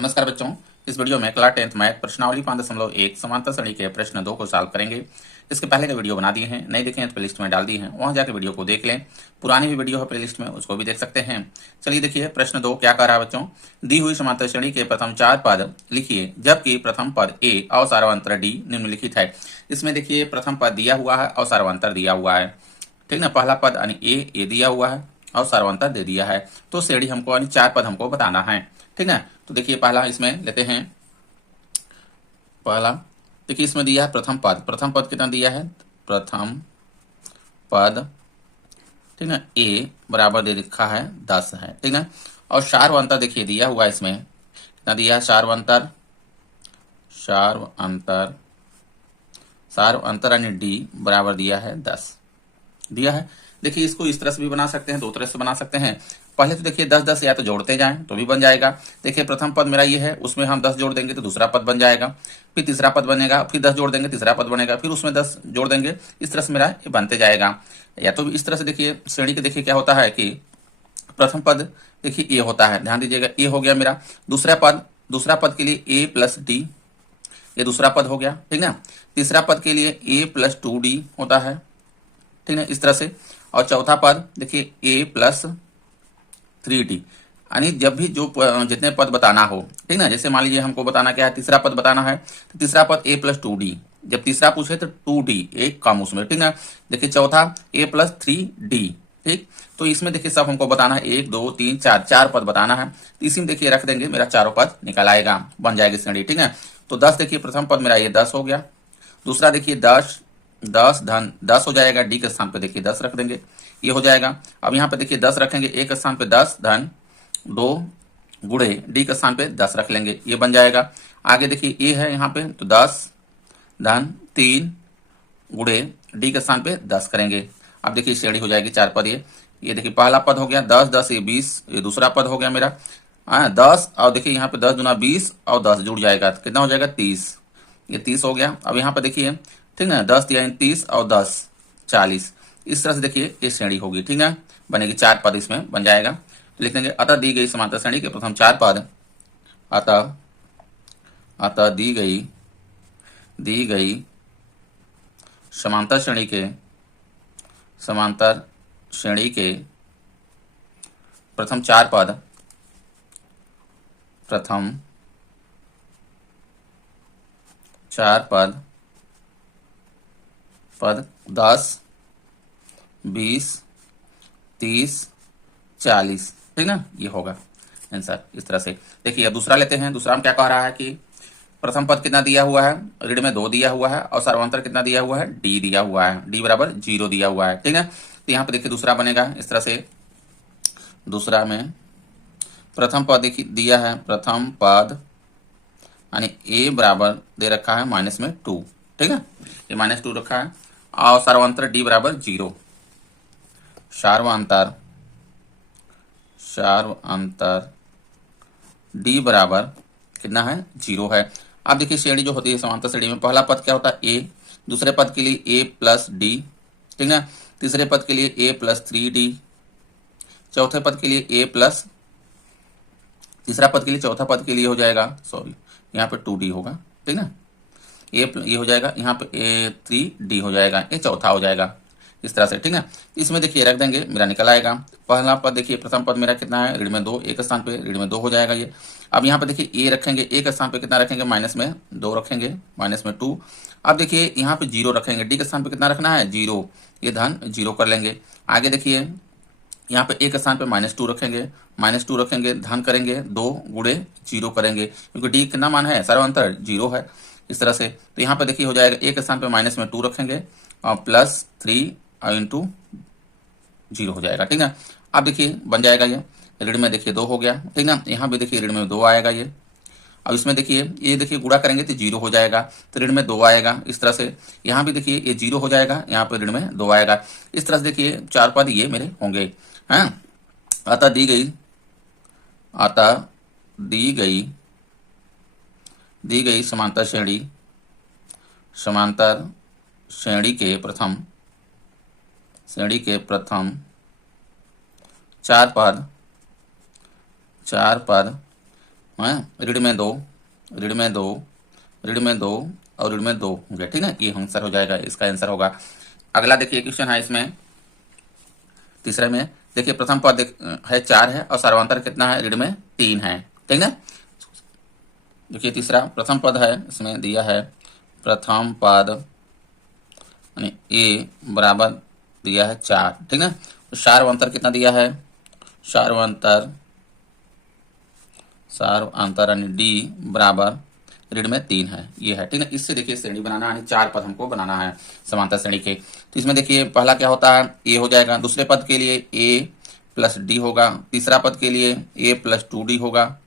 नमस्कार बच्चों, इस वीडियो में क्लास 10th मैथ प्रश्नावली 5.1 समांतर श्रेणी के प्रश्न 2 को सॉल्व करेंगे। इसके पहले के वीडियो बना दिए हैं, नहीं देखे हैं तो प्लेलिस्ट में डाल दिए हैं, वहां जाकर वीडियो को देख लें। पुरानी भी वीडियो है प्लेलिस्ट में, उसको भी देख सकते हैं। चलिए देखिए प्रश्न 2 क्या कह रहा है बच्चों। दी हुई समांतर श्रेणी के प्रथम 4 पद लिखिए जबकि प्रथम पद ए और सार्वंतर डी निम्नलिखित है। इसमें देखिए प्रथम पद दिया हुआ है और सार्वंतर दिया हुआ है, ठीक ना। पहला पद यानी ए दिया हुआ है और सार्वंतर दे दिया है, तो श्रेणी हमको यानी 4 पद हमको बताना है, ठीक है। तो देखिए पहला इसमें लेते हैं। पहला देखिए इसमें दिया है प्रथम पद। प्रथम पद कितना दिया है? प्रथम पद, ठीक ना। ए बराबर दे रखा है 10 है, ठीक ना। और सार्वंतर देखिए दिया हुआ है, इसमें कितना दिया है? सार्वंतर सार्वंतर यानी डी बराबर दिया है 10 दिया है। देखिए इसको इस तरह से भी बना सकते हैं, दो तरह से बना सकते हैं। पहले तो देखिए 10-10 या तो जोड़ते जाएं तो भी बन जाएगा। देखिए प्रथम पद मेरा ये है, उसमें हम 10 जोड़ देंगे तो दूसरा पद बन जाएगा, फिर तीसरा पद बनेगा, फिर 10 जोड़ देंगे तीसरा पद बनेगा, फिर उसमें 10 जोड़ देंगे। इस तरह से मेरा ये बनते जाएगा। या तो इस तरह से देखिए श्रेणी के देखिए क्या होता है कि प्रथम पद देखिए ए होता है, ध्यान दीजिएगा ए हो गया मेरा। दूसरा पद के लिए ए प्लस डी, ये दूसरा पद हो गया, ठीक ना। तीसरा पद के लिए ए प्लस 2d होता है, ठीक है, इस तरह से। और चौथा पद देखिए ए प्लस 3d, यानी जब भी जो जितने पद बताना हो, ठीक ना। जैसे मान लीजिए हमको बताना क्या है, तीसरा पद बताना है तो तीसरा पद ए प्लस 2d, जब तीसरा पूछे तो 2d एक कम उसमें, ठीक ना। देखिए चौथा ए प्लस 3d, ठीक। तो इसमें देखिए सब हमको बताना है 1 2 3 4 4 पद बताना है। तो इसी में देखिए रख देंगे, मेरा चारों पद निकल आएगा, बन जाएगी श्रेणी, ठीक है। तो 10 देखिए प्रथम पद मेरा ये 10 हो गया। दूसरा देखिए 10 धन 10 हो जाएगा, डी के स्थान पे देखिए 10 रख देंगे, ये हो जाएगा। अब यहाँ पे देखिए 10 रखेंगे, ए के स्थान पे 10 धन 2 गुणे डी के स्थान पे 10 रख लेंगे, ये बन जाएगा। आगे देखिए ए है यहाँ पे तो 10 धन 3 गुणे डी के स्थान पे 10 करेंगे। अब देखिए श्रेणी हो जाएगी 4 पद। ये देखिए पहला पद हो गया 10 10 ये 20, ये दूसरा पद हो गया मेरा 10, और देखिए यहाँ पे 10 दूना 20 और 10 जुड़ जाएगा तो कितना हो जाएगा 30, ये 30 हो गया। अब यहाँ पे देखिए, ठीक है, 10 यानी 30 और 10 40, इस तरह से देखिए ये श्रेणी होगी, ठीक है, बनेगी 4 पद इसमें बन जाएगा। तो लिख देंगे अतः दी गई समांतर श्रेणी के प्रथम 4 पद, अतः दी गई समांतर श्रेणी के प्रथम 4 पद, प्रथम 4 पद 10 20 30 40, ठीक ना, ये होगा आंसर इस तरह से। देखिए अब दूसरा लेते हैं। दूसरा में क्या कह रहा है कि प्रथम पद कितना दिया हुआ है, ऋण में 2 दिया हुआ है, और सर्वांतर कितना दिया हुआ है, डी दिया हुआ है, डी बराबर 0 दिया हुआ है, ठीक है। तो यहाँ पे देखिए दूसरा बनेगा इस तरह से। दूसरा में प्रथम पद देखिए दिया है, प्रथम पद यानी ए बराबर दे रखा है -2, ठीक है, ये -2 रखा है, और सर्वांतर डी बराबर 0। सार्वंतर डी बराबर कितना है, 0 है। अब देखिए श्रेणी जो होती है समांतर श्रेणी में पहला पद क्या होता है ए, दूसरे पद के लिए ए प्लस डी, ठीक है, तीसरे पद के लिए ए प्लस 3d, चौथे पद के लिए ए प्लस, तीसरा पद के लिए चौथा पद के लिए हो जाएगा, सॉरी यहाँ पे 2d होगा, ठीक है, ये हो जाएगा, यहाँ पे ए 3d हो जाएगा, ये चौथा हो जाएगा इस तरह से, ठीक है। इसमें देखिए रख देंगे, मेरा निकल आएगा। पहला पद देखिए प्रथम पद मेरा कितना है, ऋण में 2, एक स्थान पे ऋण में 2 हो जाएगा ये। अब यहाँ पे देखिए ए रखेंगे, एक स्थान पे कितना रखेंगे, -2 रखेंगे, -2। अब देखिए यहाँ पे 0 रखेंगे, डी के स्थान पे कितना रखना है, 0, ये धन 0 कर लेंगे। आगे देखिए यहाँ पे एक स्थान पे -2 रखेंगे, धन करेंगे 2 गुणे 0 करेंगे, क्योंकि डी कितना मान है, सर्वांतर 0 है, इस तरह से। तो यहाँ पे देखिए हो जाएगा, एक स्थान पे -2 रखेंगे और प्लस 3 इंटू 0 हो जाएगा, ठीक है। अब देखिए बन जाएगा ये, ऋण में देखिए 2 हो गया, ठीक ना। यहाँ भी देखिए ऋण में 2 आएगा ये। अब इसमें देखिए ये देखिए गुणा करेंगे तो 0 हो जाएगा, तो ऋण में 2 आएगा इस तरह से। यहाँ भी देखिए ये 0 हो जाएगा, यहाँ पे ऋण में 2 आएगा, इस तरह से देखिए 4 पद ये मेरे होंगे, हैं। अतः दी गई समांतर श्रेणी के प्रथम 4 पद है, ऋण में 2, ऋण में 2, ऋण में 2 और ऋण में 2 हो गया, ठीक है। ये आंसर हो जाएगा, इसका आंसर होगा। अगला देखिए क्वेश्चन है इसमें तीसरे में, देखिए प्रथम पद है 4 है और सर्वांतर कितना है, ऋण में 3 है, ठीक है। देखिए तीसरा प्रथम पद है, इसमें दिया है प्रथम पद यानी ए बराबर दिया है 4, ठीक है। तो सार्वंतर कितना दिया है, सार्वंतर यानी डी बराबर ऋण में 3 है, ये है, ठीक है। इससे देखिए श्रेणी बनाना है, 4 पद हमको बनाना है समांतर श्रेणी के। तो इसमें देखिए पहला क्या होता है, ए हो जाएगा, दूसरे पद के लिए ए प्लस डी होगा, तीसरा पद के लिए ए प्लस 2डी होगा,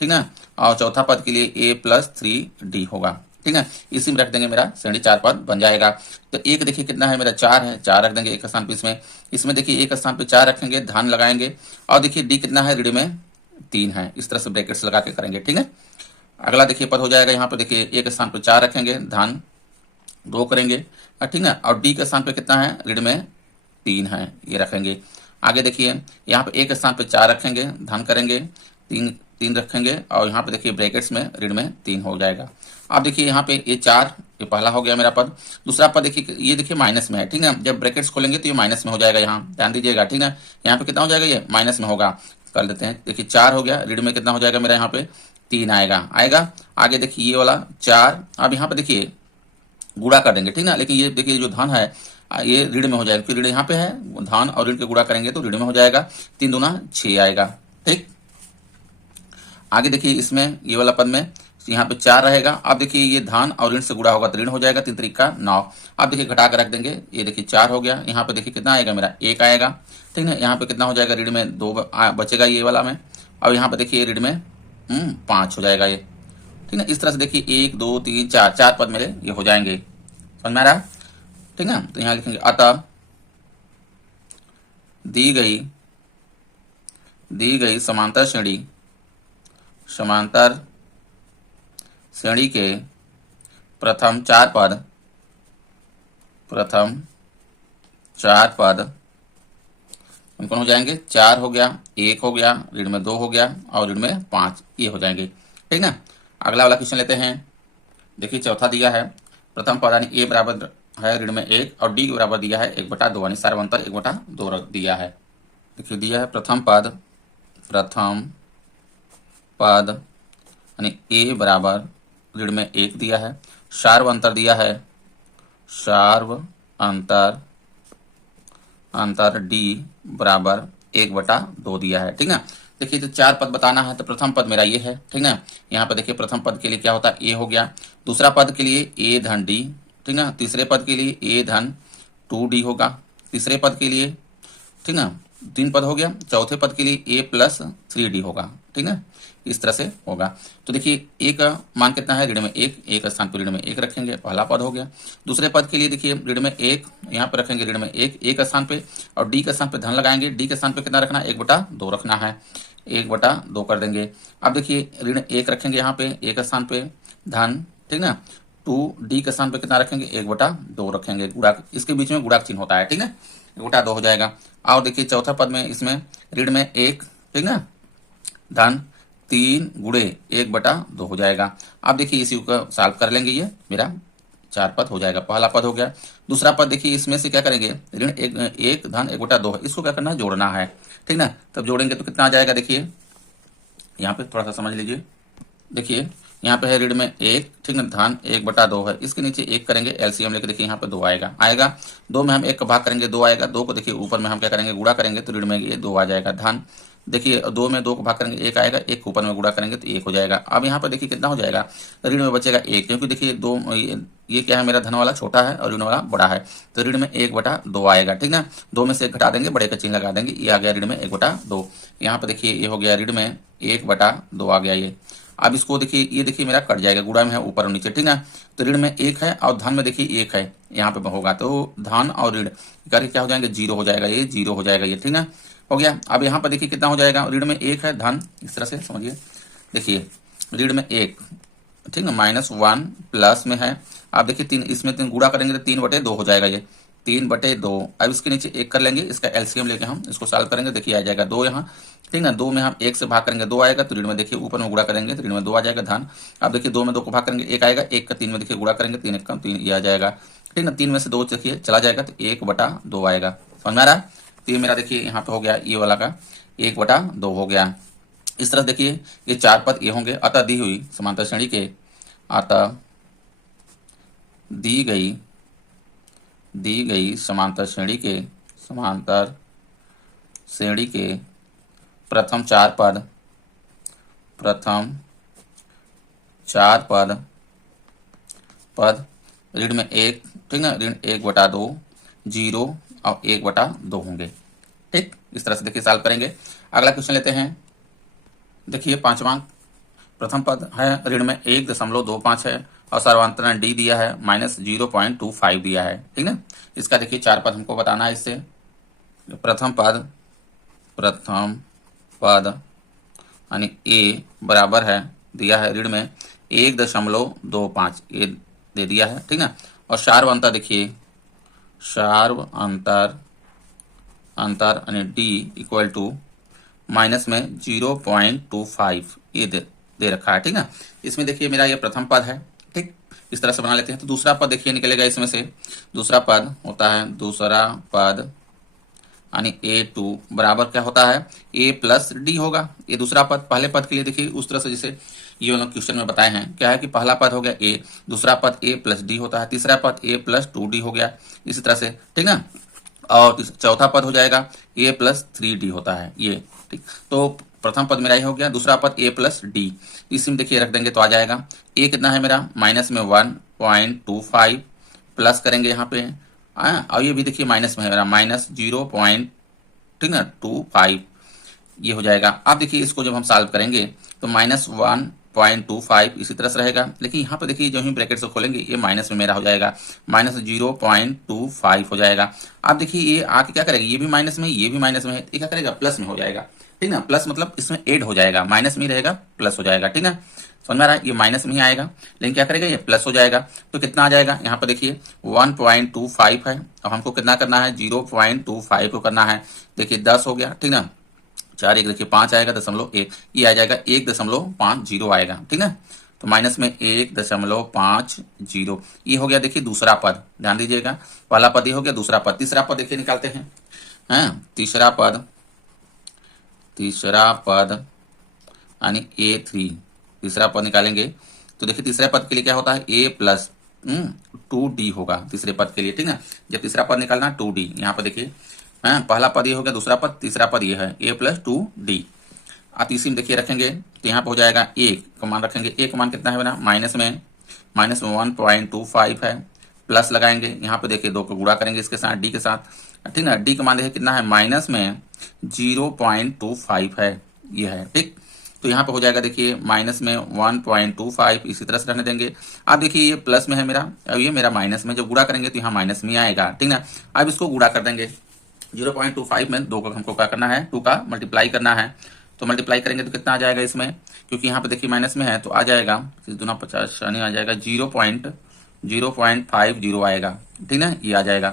ठीक है, और चौथा पद के लिए ए प्लस 3डी होगा, ठीक है। इसी में रख देंगे, मेरा श्रेणी 4 पद बन जाएगा। तो एक देखिए कितना है, मेरा 4 है, 4 रख देंगे एक स्थान पे, इसमें देखिए एक स्थान पे 4 रखेंगे, धन लगाएंगे, और देखिए डी कितना है, ऋण में 3 है, इस तरह से ब्रैकेट्स लगा के करेंगे, ठीक है। अगला देखिए पद हो जाएगा, यहाँ पे देखिए एक स्थान पे 4 रखेंगे, धन 2 करेंगे, ठीक है, और डी के स्थान पे कितना है, ऋण में 3 है, ये रखेंगे। आगे देखिए यहाँ पे एक स्थान पे 4 रखेंगे, धन करेंगे, 3 रखेंगे, और यहाँ पे देखिए ब्रैकेट्स में ऋण में 3 हो जाएगा। अब देखिए यहाँ पे ये 4, ये पहला हो गया मेरा पद। दूसरा पद देखिए ये देखिए माइनस में है, ठीक है, जब ब्रैकेट्स खोलेंगे तो ये माइनस में हो जाएगा, यहाँ ध्यान दीजिएगा, ठीक है। यहाँ पे कितना हो जाएगा, ये माइनस में होगा, कर लेते हैं। देखिए 4 हो गया, ऋण में कितना हो जाएगा मेरा, यहाँ पे 3 आएगा। आगे देखिए ये वाला 4, अब यहाँ पे देखिए गुणा कर देंगे, ठीक ना, लेकिन ये देखिए जो धन है ये ऋण में हो जाएगा, फिर ऋण यहाँ पे है, धन और ऋण के गुणा करेंगे तो ऋण में हो जाएगा, 3 दूना 6 आएगा, ठीक। आगे देखिए इसमें ये वाला पद में यहाँ पे 4 रहेगा, अब देखिए ये धन और ऋण से गुणा होगा तो ऋण हो जाएगा, 3 त्रिक 9। अब देखिए घटा कर रख देंगे, ये देखिए 4 हो गया, यहाँ पे देखिए कितना आएगा मेरा 1 आएगा, ठीक है। यहाँ पे कितना हो जाएगा, ऋण में 2 बचेगा ये वाला में, और यहाँ पे देखिए ऋण में 5 हो जाएगा ये, ठीक है। इस तरह से देखिए 1 2 3 4 पद मेरे ये हो जाएंगे, समझ में आ रहा, ठीक है। तो यहाँ लिखेंगे अतः दी गई समांतर श्रेणी के प्रथम 4 पद कौन हो जाएंगे, 4 हो गया, 1 हो गया, ऋण में 2 हो गया, और ऋण में 5 ये हो जाएंगे, ठीक है। अगला वाला क्वेश्चन लेते हैं। देखिए चौथा दिया है प्रथम पद यानी ए बराबर है ऋण में 1 और डी के बराबर दिया है 1/2 यानी सार्वंतर 1/2 दिया है। देखिए दिया है प्रथम पद यानी ए बराबर ऋण में 1 दिया है, सार्वंतर दिया है, अंतर डी बराबर 1/2 दिया है, ठीक है। देखिए तो 4 पद बताना है, तो प्रथम पद मेरा ये है, ठीक है। यहाँ पे देखिए प्रथम पद के लिए क्या होता है, ए हो गया, दूसरा पद के लिए ए धन डी, ठीक है, तीसरे पद के लिए ए धन 2d होगा, तीसरे पद के लिए, ठीक है, 3 पद हो गया, चौथे पद के लिए ए प्लस 3d होगा, ठीक है, इस तरह से होगा। तो देखिए ए का मान कितना है, ऋण में 1 स्थान पर ऋण में 1 रखेंगे, पहला पद हो गया। दूसरे पद के लिए देखिए ऋण में 1 यहाँ पे रखेंगे, ऋण में 1 स्थान पे, और डी के स्थान पे धन लगाएंगे, डी के स्थान पे कितना रखना है, 1/2 रखना है, 1/2 कर देंगे। अब देखिए ऋण 1 रखेंगे यहाँ पे 1 स्थान पे, धन, ठीक ना, 2d के स्थान पे कितना रखेंगे, 1/2 रखेंगे, गुणा, इसके बीच में गुणा चिन्ह होता है, ठीक है, 1/2 हो जाएगा। और देखिए चौथा पद में इसमें ऋण में 1, ठीक ना, धन 3 गुणे 1/2 हो जाएगा। अब देखिए इसी को सॉल्व कर लेंगे, ये मेरा 4 पद हो जाएगा, पहला पद हो गया। दूसरा पद देखिए इसमें से क्या करेंगे, ऋण 1 धन 1/2 है, इसको क्या करना है, जोड़ना है, ठीक ना। तब जोड़ेंगे तो कितना आ जाएगा, देखिए यहाँ पे थोड़ा सा समझ लीजिए। देखिए यहाँ पे है ऋण में 1, ठीक ना, धन 1/2 है, इसके नीचे 1 करेंगे, एलसीएम लेके देखिए यहाँ पे 2 आएगा 2 में हम 1 का भाग करेंगे, 2 आएगा, 2 को देखिए ऊपर में हम क्या करेंगे, गुणा करेंगे तो ऋण में ये 2 आ जाएगा, धन, देखिए 2 में 2 को भाग करेंगे 1 आएगा, 1 ऊपर में गुणा करेंगे तो 1 हो जाएगा। अब यहाँ पर देखिए कितना हो जाएगा, ऋण में बचेगा 1, क्योंकि देखिए 2 ये क्या है, मेरा धन वाला छोटा है और ऋण वाला बड़ा है, तो ऋण में 1/2 आएगा, ठीक ना, 2 में से 1 घटा देंगे, बड़े का चिन्ह लगा देंगे, ये आ गया ऋण में 1/2। यहाँ पर देखिए ये हो गया ऋण में 1/2 आ गया ये। अब इसको देखिए, ये देखिए मेरा कट जाएगा, गुणा में है ऊपर और नीचे, ठीक है, तो ऋण में 1 है और धन में देखिए 1 है, यहाँ पे होगा तो धन और ऋण करके क्या हो जाएंगे, 0 हो जाएगा, ये 0 हो जाएगा, ये ठीक है, हो गया। अब यहाँ पर देखिए कितना हो जाएगा, ऋण में 1 है, धन, इस तरह से समझिए, देखिए ऋण में 1, ठीक है, -1 प्लस में है। अब देखिए 3, इसमें 3 गुणा करेंगे तो 3/2 हो जाएगा, ये 3/2। अब इसके नीचे 1 कर लेंगे, इसका एलसीएम लेके हम इसको सॉल्व करेंगे। देखिए आ जाएगा 2 यहाँ, ठीक ना। 2 में हम 1 से भाग करेंगे 2 आएगा, तो ऋण में देखिए ऊपर में गुणा करेंगे तो ऋण में 2 आ जाएगा धन। अब देखिए 2 में 2 को भाग करेंगे 1 आएगा, 1 का 3 में देखिए गुणा करेंगे 3 1 कम 3 ये आ जाएगा, ठीक ना। 3 में से 2 देखिए चला जाएगा तो 1/2 आएगा। समझ में आ रहा है? तो ये मेरा देखिए यहाँ पे हो गया ये वाला का 1/2 हो गया। इस तरह देखिए ये 4 पद ये होंगे। अतः दी हुई समांतर श्रेणी के, अतः दी गई समांतर श्रेणी के प्रथम 4 पद ऋण में 1, ठीक ना, ऋण 1/2 0 और 1/2 होंगे, ठीक। इस तरह से देखिए सॉल्व करेंगे। अगला क्वेश्चन लेते हैं। देखिए 5वां प्रथम पद है, ऋण में 1.25 है और सर्वांतरण डी दिया है, -0.25 दिया है, ठीक ना। इसका देखिए 4 पद हमको बताना है। इससे प्रथम पद यानी ए बराबर है दिया है ऋण में 1.25 ये दे दिया है, ठीक ना। और शार्व अंतर देखिए, शार्व अंतर यानी डी इक्वल टू माइनस में 0.25 ये दे रखा है, ठीक ना। इसमें देखिए मेरा ये प्रथम पद है, ठीक। इस तरह से बना लेते हैं। तो दूसरा पद देखिए निकलेगा इसमें से। दूसरा पद होता है, दूसरा पद यानी A2 बराबर क्या होता है, A प्लस डी होगा। ये दूसरा पद। पहले पद के लिए देखिए उस तरह से जैसे ये वाला क्वेश्चन में बताए हैं, क्या है कि पहला पद हो गया A, दूसरा पद A प्लस डी होता है, तीसरा पद A प्लस 2D हो गया, इसी तरह से, ठीक ना। और चौथा पद हो जाएगा A प्लस 3D होता है ये, ठीक। तो प्रथम पद मेरा ये हो गया, दूसरा पद A प्लस डी, इसी में देखिए रख देंगे तो आ जाएगा। A कितना है मेरा, माइनस में 1.25 प्लस करेंगे यहाँ पे, और ये भी देखिए माइनस में है मेरा, -0. ठीक ना 25 ये हो जाएगा। अब देखिए इसको जब हम सॉल्व करेंगे तो -1.25 इसी तरह से रहेगा, लेकिन यहाँ पे देखिए जो ही ब्रैकेट से खोलेंगे ये माइनस में मेरा हो जाएगा, -0.25 हो जाएगा। अब देखिए ये आके क्या करेगा, ये भी माइनस में, ये भी माइनस में है, ये क्या करेगा, प्लस में हो जाएगा, ठीक ना। प्लस मतलब इसमें ऐड हो जाएगा, माइनस में ही रहेगा प्लस हो जाएगा, ठीक ना। समझ में आ रहा है, ये माइनस में ही आएगा, लेकिन क्या करेगा ये प्लस हो जाएगा। तो कितना आ जाएगा, यहाँ पर देखिए 1.25 है, अब हमको कितना करना है, 0.25 को करना है। देखिए 10 हो गया, ठीक ना। 4 1 देखिए 5 आएगा, 0.1 ये आ जाएगा 1.50 आएगा, ठीक ना। तो माइनस में 1.50 ये हो गया। देखिए दूसरा पद, ध्यान दीजिएगा, पहला पद ये हो गया, दूसरा पद। तीसरा पद देखिए निकालते हैं, तीसरा पद यानी A3, तीसरा पद निकालेंगे तो देखिए तीसरे पद के लिए क्या होता है, A प्लस 2D होगा तीसरे पद के लिए, ठीक ना। जब तीसरा पद निकालना 2D, यहाँ पर देखिए पहला पद ये हो गया, दूसरा पद, तीसरा पद ये है A प्लस 2D। आप तीसरी में देखिए रखेंगे तो यहाँ पर हो जाएगा A का मान रखेंगे, A का मान कितना है ना, माइनस में 1.25 है, प्लस लगाएंगे, यहाँ पे देखिए 2 को गुणा करेंगे इसके साथ D के साथ, ठीक ना। D का मान देखिए कितना है, माइनस में 0.25 है, ये है, ठीक। तो यहाँ पे हो जाएगा देखिए माइनस में 1.25 इसी तरह से रहने देंगे। अब देखिए ये प्लस में है मेरा, अब ये मेरा माइनस में, जब गुणा करेंगे तो यहाँ माइनस में आएगा, ठीक ना। अब इसको गुणा कर देंगे, 0.25 में 2 का हमको क्या करना है, 2 का मल्टीप्लाई करना है। तो मल्टीप्लाई करेंगे तो कितना आ जाएगा इसमें, क्योंकि यहाँ पे देखिए माइनस में है तो आ जाएगा 50 यानी आ जाएगा 0.50 आएगा, ठीक ना, ये आ जाएगा।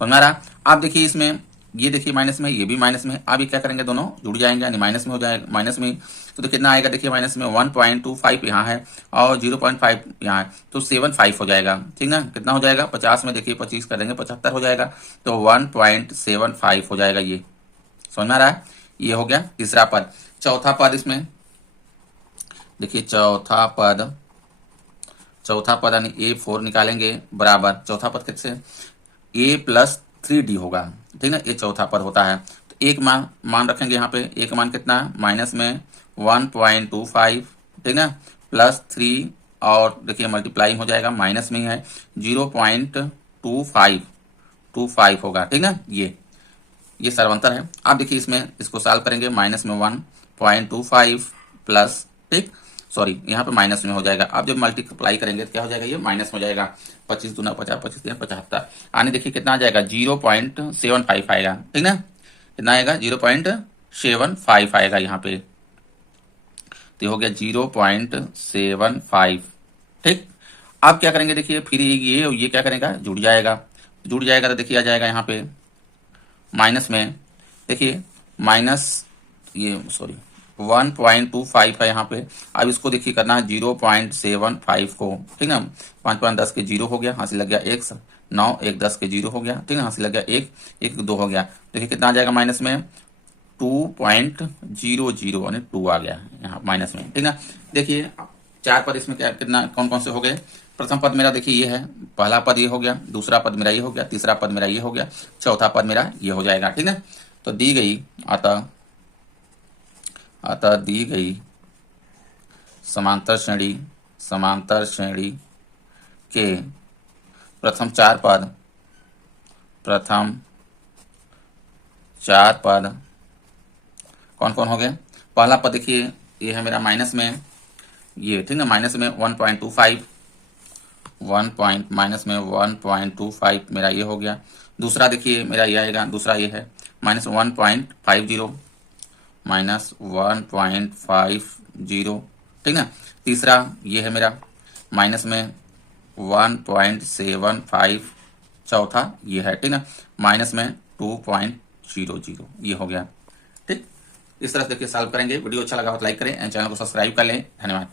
समझ में आ रहा। आप देखिए इसमें ये देखिए माइनस में, ये भी माइनस में, अब ये क्या करेंगे, दोनों जुड़ जाएंगे यानी माइनस में हो जाएगा, माइनस में। तो कितना आएगा देखिए, माइनस में 1.25 यहाँ है और 0.5 यहाँ है, तो 75 हो जाएगा, ठीक ना। कितना हो जाएगा, 50 में देखिए 25 कर देंगे 75 हो जाएगा, तो 1.75 हो जाएगा ये। समझ में आ रहा है, ये हो गया तीसरा पद। चौथा पद इसमें देखिए, चौथा पद यानी A4 निकालेंगे बराबर, चौथा पद किससे, A प्लस 3D होगा, ठीक ना। ये चौथा पद होता है। तो एक मान रखेंगे यहाँ पे, एक मान कितना है, माइनस में 1.25, ठीक ना, प्लस 3 और देखिए मल्टीप्लाई हो जाएगा, माइनस में है 0.25 होगा, ठीक ना। ये सर्वांतर है। आप देखिए इसमें इसको सॉल्व करेंगे, माइनस में 1.25 प्लस, ठीक, सॉरी यहाँ पे माइनस में हो जाएगा। आप जब मल्टीप्लाई करेंगे तो क्या हो जाएगा, ये माइनस में हो जाएगा, 25 दूना 50, 25 3 75 आने देखिए कितना आ जाएगा, 0.75 आएगा, ठीक ना। कितना आएगा, 0.75 आएगा यहाँ पे, तो हो गया 0.75, ठीक। अब क्या करेंगे देखिए, फिर ये क्या करेगा, जुड़ जाएगा, जुड़ जाएगा तो देखिए आ जाएगा यहाँ पे माइनस में, देखिए माइनस ये सॉरी 1.25 है यहाँ पे। अब इसको देखिए करना है 0.75 को, ठीक ना। 5 5 10 के 0 हो गया, यहाँ से लग गया 1 9 1 10 के 0 हो गया, ठीक ना। यहाँ से लग गया 1 1 2 हो गया। देखिए कितना आ जाएगा माइनस में 2.00 यानी 2 आ गया यहाँ माइनस में, ठीक ना। देखिए 4 पद इसमें क्या कितना कौन कौन से हो गए। प्रथम पद मेरा देखिए ये है, पहला पद ये हो गया, दूसरा पद मेरा ये हो गया, तीसरा पद मेरा ये हो गया, चौथा पद मेरा ये हो जाएगा, ठीक ना। तो दी गई अतः दी गई समांतर श्रेणी के प्रथम चार पद कौन कौन हो गए। पहला पद देखिए ये है मेरा माइनस में ये, ठीक ना, माइनस में 1.25 माइनस में 1.25 मेरा ये हो गया। दूसरा देखिए मेरा ये आएगा, दूसरा ये है माइनस 1.50, ठीक ना। तीसरा ये है मेरा माइनस में 1.75, चौथा ये है, ठीक ना, माइनस में 2.00 ये हो गया, ठीक। इस तरह से देखिए सॉल्व करेंगे। वीडियो अच्छा लगा हो तो लाइक करें एंड चैनल को सब्सक्राइब कर लें। धन्यवाद।